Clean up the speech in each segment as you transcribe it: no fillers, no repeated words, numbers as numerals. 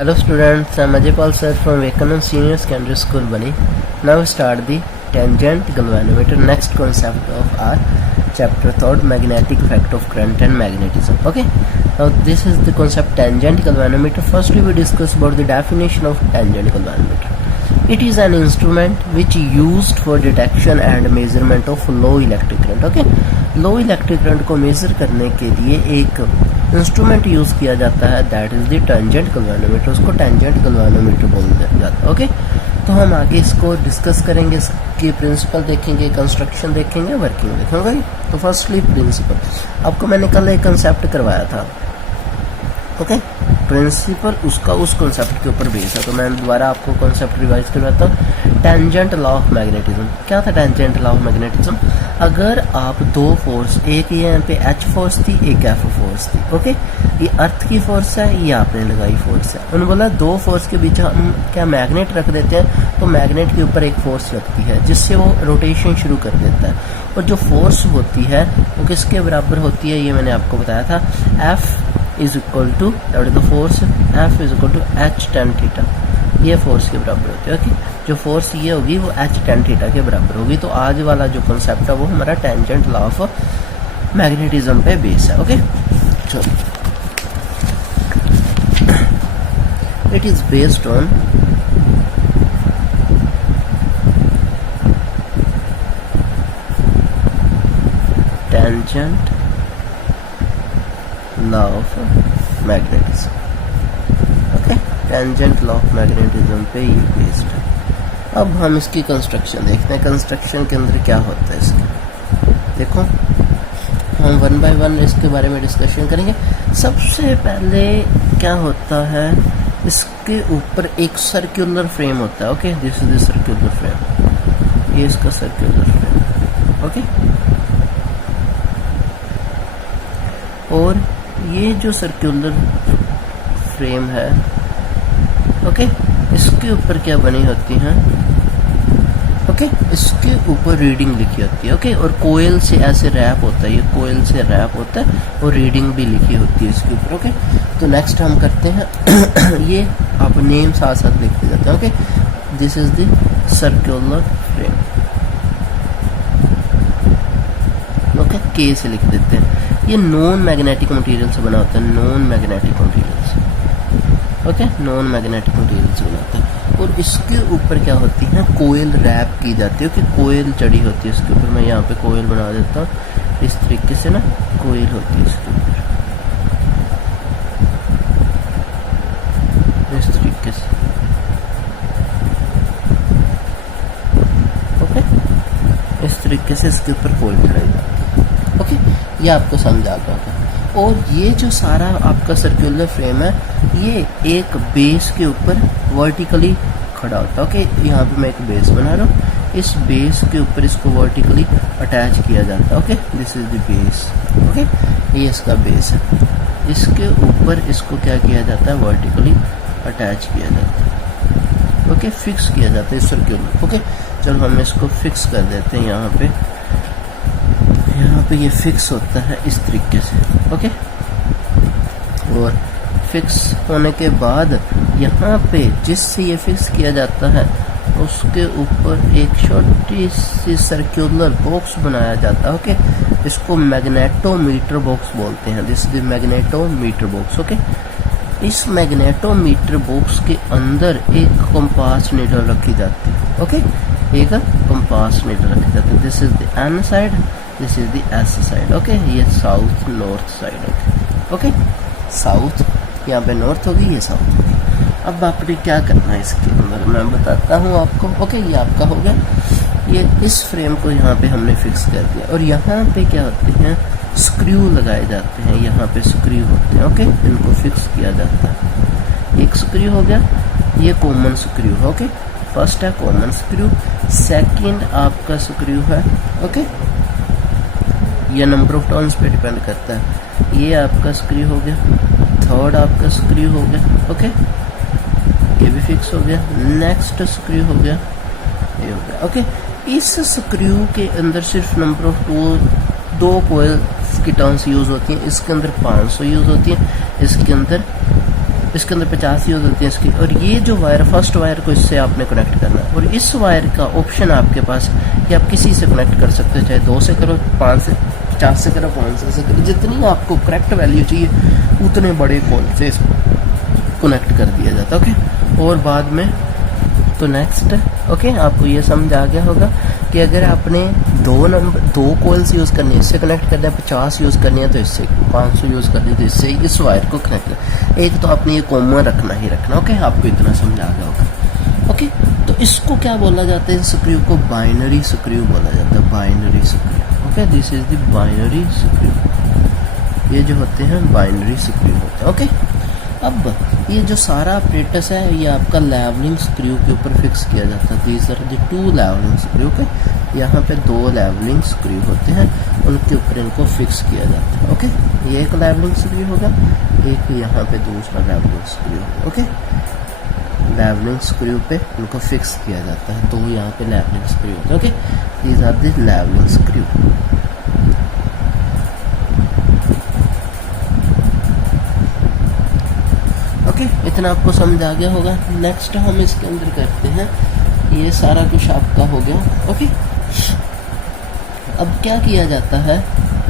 Hello students, I am Ajaypal sir from Vivekanand Senior Secondary School Bani. Now start the tangent galvanometer, next concept of our chapter 3rd, magnetic effect of current and magnetism. Okay, now this is the concept tangent galvanometer. Firstly we discuss about the definition of tangent galvanometer. It is an instrument which used for detection and measurement of low electric current. Okay, low electric current को major करने के लिए एक instrument use किया जाता है, that is the tangent galvanometer. उसको tangent galvanometer बोल जाता है. ओके, तो हम आगे इसको डिस्कस करेंगे, इसकी प्रिंसिपल देखेंगे, कंस्ट्रक्शन देखेंगे, वर्किंग देखेंगे. तो फर्स्टली प्रिंसिपल, आपको मैंने कल एक कंसेप्ट करवाया था. ओके, प्रिंसिपल उसका उस कॉन्सेप्ट के ऊपर बेस है. तो मैं दोबारा आपको कॉन्सेप्ट रिवाइज करवाता हूँ. Tangent law of magnetism. क्या था टेंजेंट लॉ ऑफ मैग्नेटिज्म? अगर आप दो फोर्स, एक ये यहाँ पे एच फोर्स थी, एक एफ फोर्स थी. ओके, ये अर्थ की फोर्स है, ये आपने लगाई फोर्स है. उन्होंने बोला दो फोर्स के बीच हम क्या मैग्नेट रख देते हैं, तो मैग्नेट के ऊपर एक फोर्स लगती है जिससे वो रोटेशन शुरू कर देता है. और जो फोर्स होती है वो किसके बराबर होती है, ये मैंने आपको बताया था. F is equal to that is the force, F is equal to H tan theta. ये फोर्स के बराबर होती है. ओके, जो फोर्स ये होगी वो एच टेन थीटा के बराबर होगी. तो आज वाला जो कॉन्सेप्ट है वो हमारा टेंजेंट लॉ ऑफ मैग्नेटिज्म पे बेस है. ओके, चलो, it is based on tangent law of magnetism. Okay, tangent law of magnetism पे ये बेस्ड है. अब हम इसकी कंस्ट्रक्शन देखते हैं. कंस्ट्रक्शन के अंदर क्या होता है इसके, देखो हम वन बाय वन इसके बारे में डिस्कशन करेंगे. सबसे पहले क्या होता है, इसके ऊपर एक सर्कुलर फ्रेम होता है. Okay, this is the circular frame, ये इसका सर्कुलर फ्रेम. ओके, और ये जो सर्कुलर फ्रेम है, ओके, इसके ऊपर क्या बनी होती है, ओके, इसके ऊपर रीडिंग लिखी होती है. ओके, और कोयल से ऐसे रैप होता है, ये कोयल से रैप होता है और रीडिंग भी लिखी होती है इसके ऊपर. ओके, तो नेक्स्ट हम करते हैं ये आप नेम साथ साथ लिखते जाते हैं. Okay, this is the circular frame. Okay, के से लिख देते हैं. ये नॉन मैग्नेटिक मटेरियल से बना होता है, नॉन मैग्नेटिक मटेरियल से. ओके, नॉन मैग्नेटिक मटेरियल से बनाता है. और इसके ऊपर क्या होती है, कोयल रैप की जाती है. कि कोयल चढ़ी होती है इसके ऊपर. मैं यहाँ पे कोयल बना देता हूँ इस तरीके से ना, कोयल होती है इसके ऊपर इस तरीके से. ओके, इस तरीके से इसके ऊपर कोयल चढ़ाई जाती है. ओके, ये आपको समझ आता होगा. और ये जो सारा आपका सर्कुलर फ्रेम है, ये एक बेस के ऊपर वर्टिकली खड़ा होता है. ओके, यहाँ पे मैं एक बेस बना रहा हूँ, इस बेस के ऊपर इसको वर्टिकली अटैच किया जाता है. Okay, this is the base. Okay, ये इसका बेस है. इसके ऊपर इसको क्या किया जाता है, वर्टिकली अटैच किया जाता है. ओके, फिक्स किया जाता है सर्कुलर. ओके, चलो हम इसको फिक्स कर देते हैं. यहाँ पे ये फिक्स होता है इस तरीके से. ओके, और फिक्स होने के बाद यहाँ पे जिससे ये फिक्स किया जाता है उसके ऊपर एक छोटी सी सर्कुलर बॉक्स बनाया जाता है. ओके, इसको मैग्नेटोमीटर बॉक्स बोलते हैं. This is magnetometer box. Okay, इस मैग्नेटोमीटर बॉक्स के अंदर एक कंपास नीडल रखी जाती है. ओके, एक कंपास नीडल रखी जाती है. This is the N side, this is the S side. Okay, ये south north side. Okay, south यहाँ पे नॉर्थ होगी, ये साउथ होगी. अब आपने क्या करना है इसके अंदर, मैं बताता हूँ आपको. ओके, ये आपका हो गया. ये इस फ्रेम को यहाँ पे हमने फिक्स कर दिया. और यहाँ पे क्या होते हैं, स्क्रू लगाए जाते हैं. यहाँ पे स्क्रू होते हैं. ओके, इनको फिक्स किया जाता है. एक स्क्रू हो गया, ये कॉमन स्क्रू. ओके, फर्स्ट है कॉमन स्क्रू. सेकंड आपका स्क्रू है, ओके, ये नंबर ऑफ टर्न्स पे डिपेंड करता है. ये आपका स्क्रू हो गया. थर्ड आपका स्क्रू हो गया. ओके, ये भी फिक्स हो गया. नेक्स्ट स्क्रू हो गया, ये हो गया. ओके, इस स्क्रू के अंदर सिर्फ नंबर ऑफ दो कोयल की टर्न्स यूज होती हैं. इसके अंदर 500 यूज होती हैं, इसके अंदर इसके अंदर 50 यूज़ होती है इसकी। और ये जो वायर, फर्स्ट वायर को इससे आपने कनेक्ट करना है, और इस वायर का ऑप्शन आपके पास कि आप किसी से कनेक्ट कर सकते हो, चाहे 2 से करो, 5 से, 50 से करो, 500 से करो, जितनी आपको करेक्ट वैल्यू चाहिए उतने बड़े कॉल से इसको कनेक्ट कर दिया जाता है। ओके, और बाद में तो नेक्स्ट ओके, आपको ये समझ आ गया होगा कि अगर आपने 2 कॉल्स यूज़ करनी है, इससे कनेक्ट करना है, 50 यूज़ करनी है तो इससे, 500 यूज़ करनी है तो इससे इस वायर को कनेक्ट करना। एक तो आपने ये कॉमन रखना ही रखना। ओके, आपको इतना समझ आ गया होगा। ओके, तो इसको क्या बोला जाता है, स्क्रू को बाइनरी स्क्रू बोला जाता है, binary screw. Okay, this is the binary screw. ये जो होते हैं बाइनरी स्क्रू होते हैं। ओके, अब ये जो सारा अपरेटस है ये आपका लेवलिंग स्क्रू के ऊपर फिक्स किया जाता है। These are the 2 levelling screw. Okay, यहाँ पे 2 लेवलिंग स्क्रू होते हैं, उनके ऊपर इनको फिक्स किया जाता है। ओके, ये एक लेवलिंग स्क्रू होगा, एक यहाँ पे दूसरा लेवलिंग स्क्रू होगा। ओके, लेवलिंग स्क्रू पे इनको फिक्स किया जाता है, 2 यहाँ पे लेवलिंग स्क्रू होते हैं। Okay, these are the levelling screw. Okay, इतना आपको समझ आ गया होगा। नेक्स्ट हम इसके अंदर करते हैं, ये सारा कुछ आपका हो गया। ओके, अब क्या किया जाता है,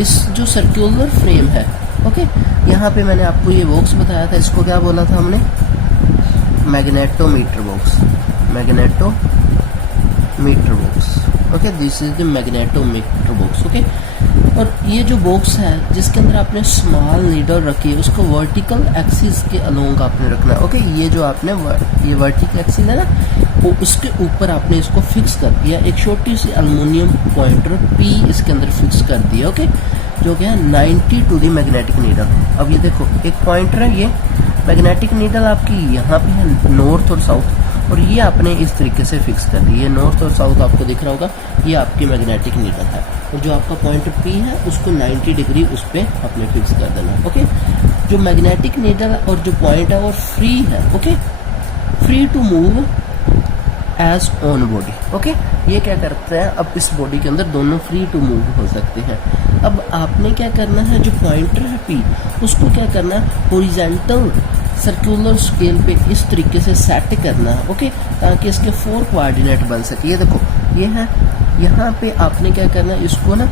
इस जो सर्कुलर फ्रेम है, ओके, यहाँ पे मैंने आपको ये बॉक्स बताया था, इसको क्या बोला था हमने, magnetometer box, magnetometer box. Okay, this is the magnetometer box. Okay, और ये जो बॉक्स है जिसके अंदर आपने स्मॉल नीडल रखी है, उसको वर्टिकल एक्सिस के अलोंग आपने रखना है। ओके, ये जो आपने ये वर्टिकल एक्सिस है ना, वो उसके ऊपर आपने इसको फिक्स कर दिया। एक छोटी सी एल्युमिनियम पॉइंटर P इसके अंदर फिक्स कर दिया। ओके, जो कि है 90 टू दी मैग्नेटिक नीडल। अब ये देखो, एक पॉइंटर है, ये मैग्नेटिक नीडल आपकी यहाँ पे है नॉर्थ और साउथ, और ये आपने इस तरीके से फिक्स कर दी। ये नॉर्थ और साउथ आपको दिख रहा होगा, ये आपकी मैग्नेटिक नीडल है, और जो आपका पॉइंटर P है उसको 90 डिग्री उस पर आपने फिक्स कर देना। ओके, जो मैग्नेटिक नीडल और जो पॉइंट है वो फ्री है। Okay, free to move as on body. Okay, ये क्या करते हैं, अब इस बॉडी के अंदर दोनों फ्री टू मूव हो सकते हैं। अब आपने क्या करना है, जो पॉइंटर है P, उसको क्या करना है, हॉरिजॉन्टल सर्कुलर स्केल पे इस तरीके से सेट करना है। ओके, ताकि इसके 4 कोऑर्डिनेट बन सके। ये देखो, ये है, यहाँ पे आपने क्या करना है, इसको ना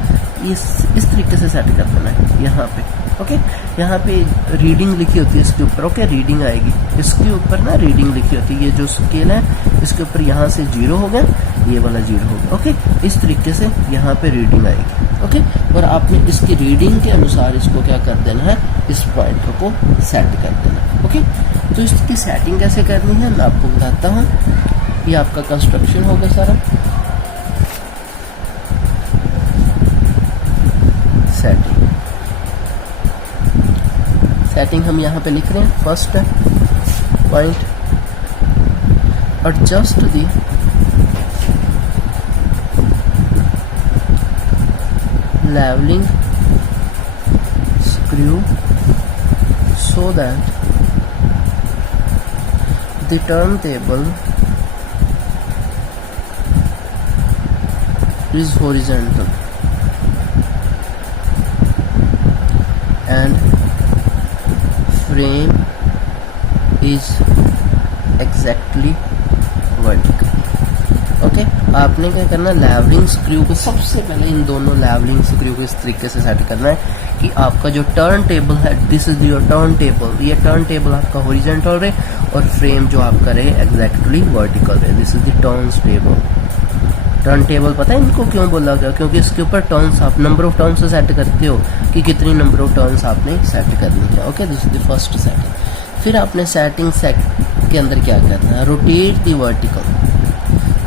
इस तरीके से सेट कर देना है यहाँ पे। ओके, यहाँ पे रीडिंग लिखी होती है इसके ऊपर। ओके, रीडिंग आएगी इसके ऊपर ना, रीडिंग लिखी होती है। ये जो स्केल है इसके ऊपर यहाँ से 0 हो गया, ये वाला 0 हो गया। ओके, इस तरीके से यहाँ पे रीडिंग आएगी। ओके, और आपने इसकी रीडिंग के अनुसार इसको क्या कर देना है, इस पॉइंटर को सेट कर देना है। ओके, तो इसकी सेटिंग कैसे करनी है मैं आपको बताता हूँ। ये आपका कंस्ट्रक्शन होगा सारा। सेटिंग हम यहाँ पे लिख रहे हैं। First point, adjust the levelling screw so that the turntable is horizontal and frame is exactly vertical. Okay, आपने क्या करना है, लेवलिंग स्क्रू को सबसे पहले इन दोनों लेवलिंग स्क्रू को इस तरीके से सेट करना है कि आपका जो टर्न टेबल है, this is your turn table, ये टर्न टेबल आपका हॉरिजॉन्टल रहे और फ्रेम जो आपका रहे एग्जैक्टली वर्टिकल रहे। This is the turns table. Turn table पता है इनको क्यों बोला गया, क्योंकि इसके ऊपर टर्न्स आप नंबर ऑफ टर्न्स से सेट करते हो कि कितनी नंबर ऑफ टर्न्स आपने सेट करनी है। Okay, this is the first setting. फिर आपने सेटिंग सेट के अंदर क्या करना है, रोटेट द वर्टिकल,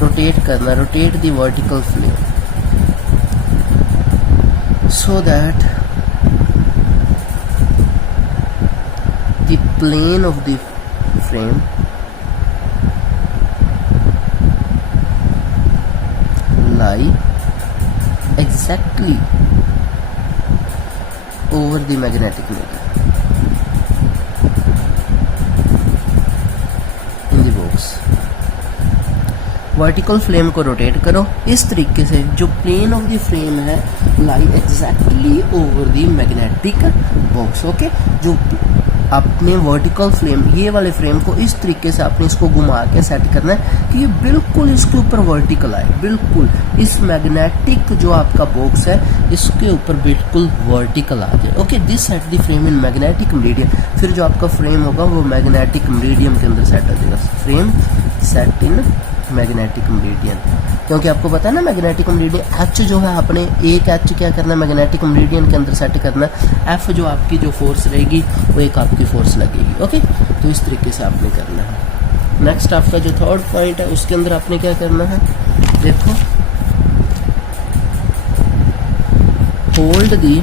रोटेट करना, rotate the vertical frame so that the plane of the frame lie exactly over the magnetic needle in the box. Vertical flame को rotate करो इस तरीके से, जो प्लेन ऑफ द फ्रेम है lie exactly over the magnetic box. Okay, जो आपने vertical frame, ये वाले फ्रेम को इस तरीके से आपने इसको घुमा के सेट करना है कि ये बिल्कुल इसके ऊपर वर्टिकल आए, बिल्कुल इस मैग्नेटिक जो आपका बॉक्स है इसके ऊपर बिल्कुल वर्टिकल आ जाए। Okay, this set the frame in magnetic medium. फिर जो आपका फ्रेम होगा वो मैग्नेटिक मीडियम के अंदर सेट हो जाएगा। Frame set in magnetic medium, क्योंकि आपको पता है ना मैग्नेटिक मीडियम एच जो है, आपने एक एच क्या करना है मैग्नेटिक मीडियम के अंदर सेट करना है। एफ जो आपकी जो फोर्स रहेगी वो एक आपकी फोर्स लगेगी। ओके, तो इस तरीके से आपने करना है। नेक्स्ट आपका जो थर्ड पॉइंट है उसके अंदर आपने क्या करना है, देखो, hold the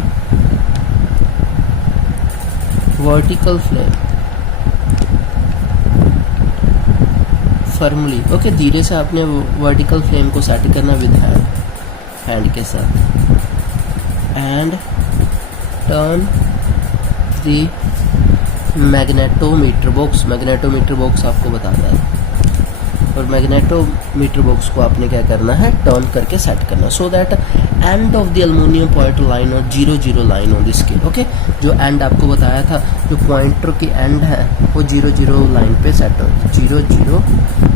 vertical frame firmly. Okay, धीरे से आपने वर्टिकल फ्रेम को सेट करना विद हैंड के साथ, and turn the magnetometer box. Magnetometer box आपको बताता है, और मैग्नेटोमीटर बॉक्स को आपने क्या करना है, टर्न करके सेट करना, so that end of the aluminium pointer line और 0 line on the scale. Okay, जो एंड आपको बताया था, जो पॉइंटर की एंड है वो 0 लाइन पे सेट हो, 0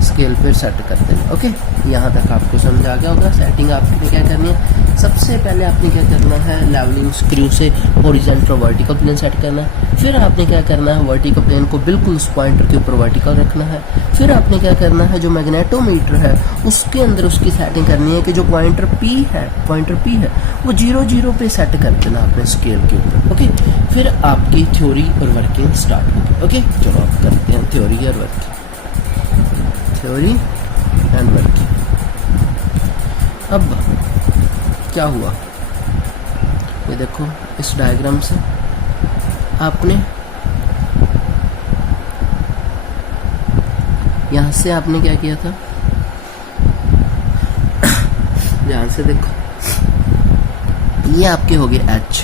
स्केल पे सेट कर देना। ओके, यहाँ तक आपको समझ आ गया होगा। सेटिंग आपने क्या करनी है, सबसे पहले आपने क्या करना है, लेवलिंग स्क्रू से हॉरिजॉन्टल वर्टिकल प्लेन सेट करना है। फिर आपने क्या करना है, वर्टिकल प्लेन को बिल्कुल उस पॉइंटर के ऊपर वर्टिकल रखना है। फिर आपने क्या करना है, जो मैग्नेटोमीटर है उसके अंदर उसकी सेटिंग करनी है कि जो पॉइंटर P है वो 0 पे सेट कर देना आपने स्केल के ऊपर। ओके, फिर आपकी थ्योरी और वर्किंग स्टार्ट होगी। ओके, चलो आप करते हैं थ्योरी और वर्किंग, थ्योरी एंड वर्किंग। अब क्या हुआ, ये देखो, इस डायग्राम से आपने यहां से आपने क्या किया था, ध्यान से देखो, ये आपकी होगी H,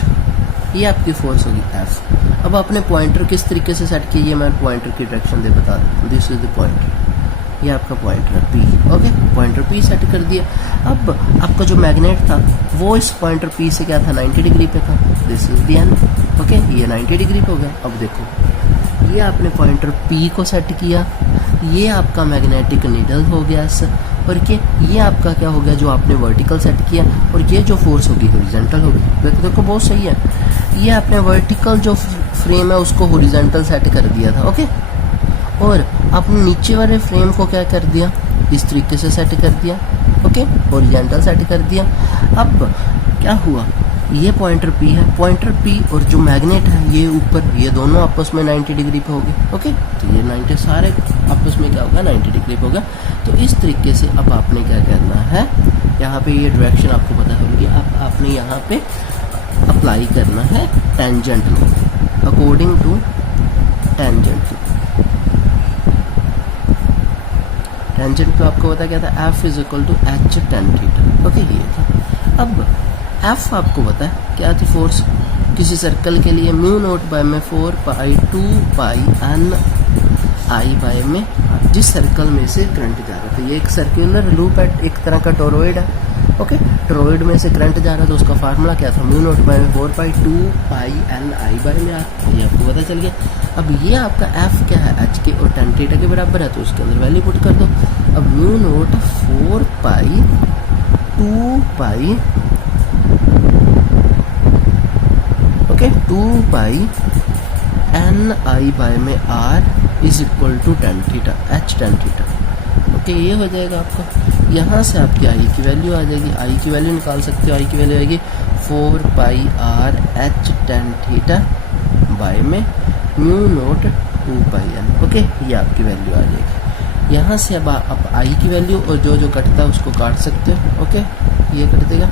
ये आपकी फोर्स होगी F। अब आपने पॉइंटर किस तरीके से सेट किया, ये मैं पॉइंटर की डायरेक्शन दे बता दूं, दिस इज द पॉइंटर, ये आपका पॉइंटर है P। Okay, pointer P set कर दिया। अब आपका जो मैग्नेट था वो इस पॉइंटर P से क्या था, 90 डिग्री पे था, this is the end. Okay, ये 90 डिग्री पे हो गया। अब देखो, ये आपने पॉइंटर P को सेट किया, ये आपका मैग्नेटिक नीडल हो गया और ये आपका क्या हो गया, जो आपने वर्टिकल सेट किया, और ये जो फोर्स होगी हॉरिजॉन्टल होगी। देखो बहुत सही है, ये आपने वर्टिकल जो फ्रेम है उसको हॉरिजॉन्टल सेट कर दिया था। ओके, और आपने नीचे वाले फ्रेम को क्या कर दिया, इस तरीके से सेट कर दिया। ओके, हॉरिजॉन्टल सेट कर दिया। अब क्या हुआ, ये पॉइंटर P है, पॉइंटर P और जो मैग्नेट है ये ऊपर, ये दोनों आपस में 90 डिग्री पे होगी। ओके, तो ये 90 सारे आपस में क्या होगा, 90 डिग्री पे होगा। तो इस तरीके से अब आपने क्या करना है, यहाँ पे ये डायरेक्शन आपको पता होगी, आपने यहाँ पे अप्लाई करना है टेंजेंट लो, अकॉर्डिंग टू टेंजेंट। टेंजेंट पे आपको पता क्या था, F is equal to H tan theta. Okay, ये था। अब F आपको पता है क्या थी, फोर्स किसी सर्कल के लिए म्यू नोट बाय में 4 pi 2 pi n I by में, जिस सर्कल में से करंट जा रहा था, ये एक सर्कुलर लूप है, एक तरह का टोरॉइड है। ओके, टोरॉइड में से करंट जा रहा था, उसका फार्मूला क्या था, म्यू नोट बाय में 4 pi 2 pi n I by में, ये आपको पता चल गया। अब ये आपका F क्या है, H के और tan थीटा के बराबर है, तो उसके अंदर वैल्यू पुट कर दो। अब mu naught 4 pi 2 pi 2 pi n I by में r is equal to tan theta, H tan theta. Okay, ये हो जाएगा आपका। यहाँ से आपकी आई की वैल्यू आ जाएगी, आई की वैल्यू निकाल सकते हो, आई की वैल्यू आएगी 4 पाई r H tan theta by में mu naught 2 pi n। Okay, ये आपकी वैल्यू आ जाएगी। यहाँ से अब आप आई की वैल्यू और जो कटता है उसको काट सकते हो। ओके, ये कट देगा।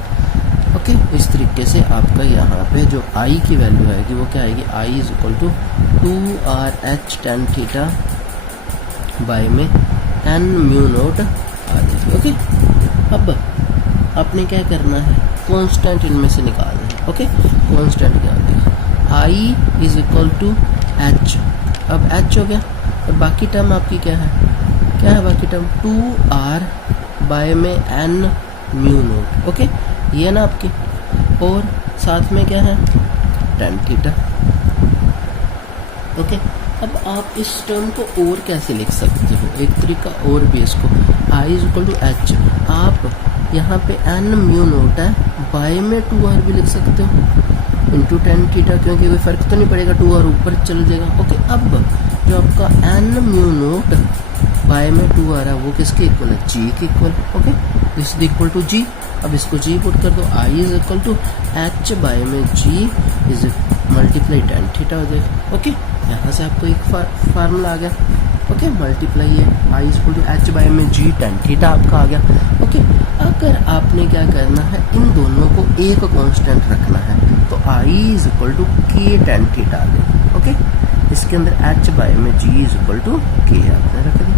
ओके, इस तरीके से आपका यहाँ पे जो आई की वैल्यू आएगी वो क्या आएगी, I is equal to 2RH tan theta by में n म्यू नोट आ जाएगी। ओके, अब आपने क्या करना है, कांस्टेंट इनमें से निकालना है। ओके, कांस्टेंट क्या हो गया, आई इज इक्वल टू H। अब H हो गया, और बाकी टर्म आपकी क्या है बाकी टर्म, 2R बाय में n म्यू नोट। ओके, ये ना आपकी, और साथ में क्या है tan थीटा। ओके, अब आप इस टर्म को और कैसे लिख सकते हो, एक तरीका और भी इसको, आई इज इक्वल टू एच, आप यहाँ पे एन म्यू नोट है, बाय में 2r भी लिख सकते हो इंटू टेन थीटा, क्योंकि कोई फर्क तो नहीं पड़ेगा, 2r ऊपर चल जाएगा। ओके, अब जो आपका एन म्यू नोट बाय में 2r है वो किसके इक्वल है, जी के equal. Okay, this is equal to G, अब इसको जी पुट कर दो, I is equal to H by में G is multiply tan theta हो जाएगा। ओके, यहाँ से आपको एक फार्मूला आ गया। ओके, मल्टीप्लाई है I is equal to H by में जी टेन थीटा आपका आ गया। ओके, अगर आपने क्या करना है, इन दोनों को एक कांस्टेंट रखना है तो आई इज इक्वल टू के टेन थीटा आ गया। ओके, इसके अंदर एच बाय में जी इज इक्वल टू के आपने रख दी।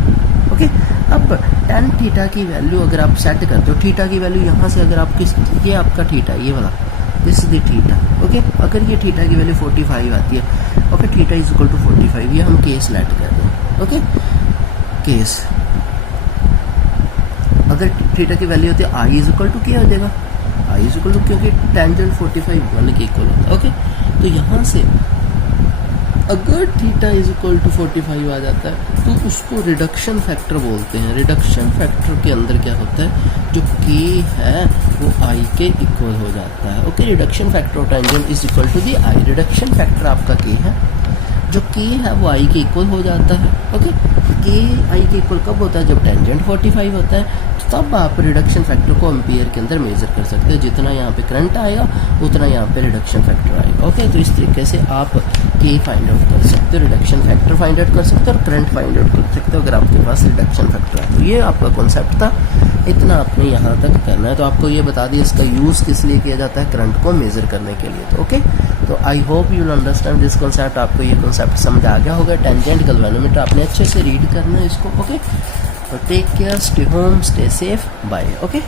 ओके, अब टेन थीटा की वैल्यू अगर आप सेट करते हो, थीटा की वैल्यू यहाँ से अगर आप किस, ये आपका थीटा ये वाला, this is the theta. Okay, अगर ये थीटा की वैल्यू 45 आती है, okay, theta is equal to 45, ये हम केस लेट कर दें। ओके, केस अगर थीटा की वैल्यू होती है आई इज इक्वल टू क्या हो जाएगा, आई इज इक्वल टू, क्योंकि टेंजेंट 45 1 के इक्वल होता है। ओके, तो यहाँ से अगर थीटा इज इक्वल टू 45 आ जाता है तो उसको रिडक्शन फैक्टर बोलते हैं। रिडक्शन फैक्टर के अंदर क्या होता है, जो k है वो i के इक्वल हो जाता है। Okay, reduction factor of tangent is equal to the i, reduction factor आपका k है, जो k है वो i के इक्वल हो जाता है। ओके, k i के इक्वल कब होता है, जब टेंजेंट 45 होता है, तब आप रिडक्शन फैक्टर को एम्पियर के अंदर मेजर कर सकते हैं। जितना यहाँ पे करंट आएगा उतना यहाँ पे रिडक्शन फैक्टर आएगा। ओके, तो इस तरीके से आप के फाइंड आउट कर सकते हो, रिडक्शन फैक्टर फाइंड आउट कर सकते हो और करंट फाइंड आउट कर सकते हो अगर आपके पास रिडक्शन फैक्टर है। तो ये आपका कॉन्सेप्ट था, इतना आपने यहाँ तक करना है। तो आपको ये बता दिया इसका यूज़ किस लिए किया जाता है, करंट को मेजर करने के लिए। तो ओके, तो I hope you understand this concept, आपको ये कॉन्सेप्ट समझ आ गया होगा। टेंजेंट गैल्वेनोमीटर आपने अच्छे से रीड करना है इसको। Okay, take care, stay home, stay safe, bye. Okay.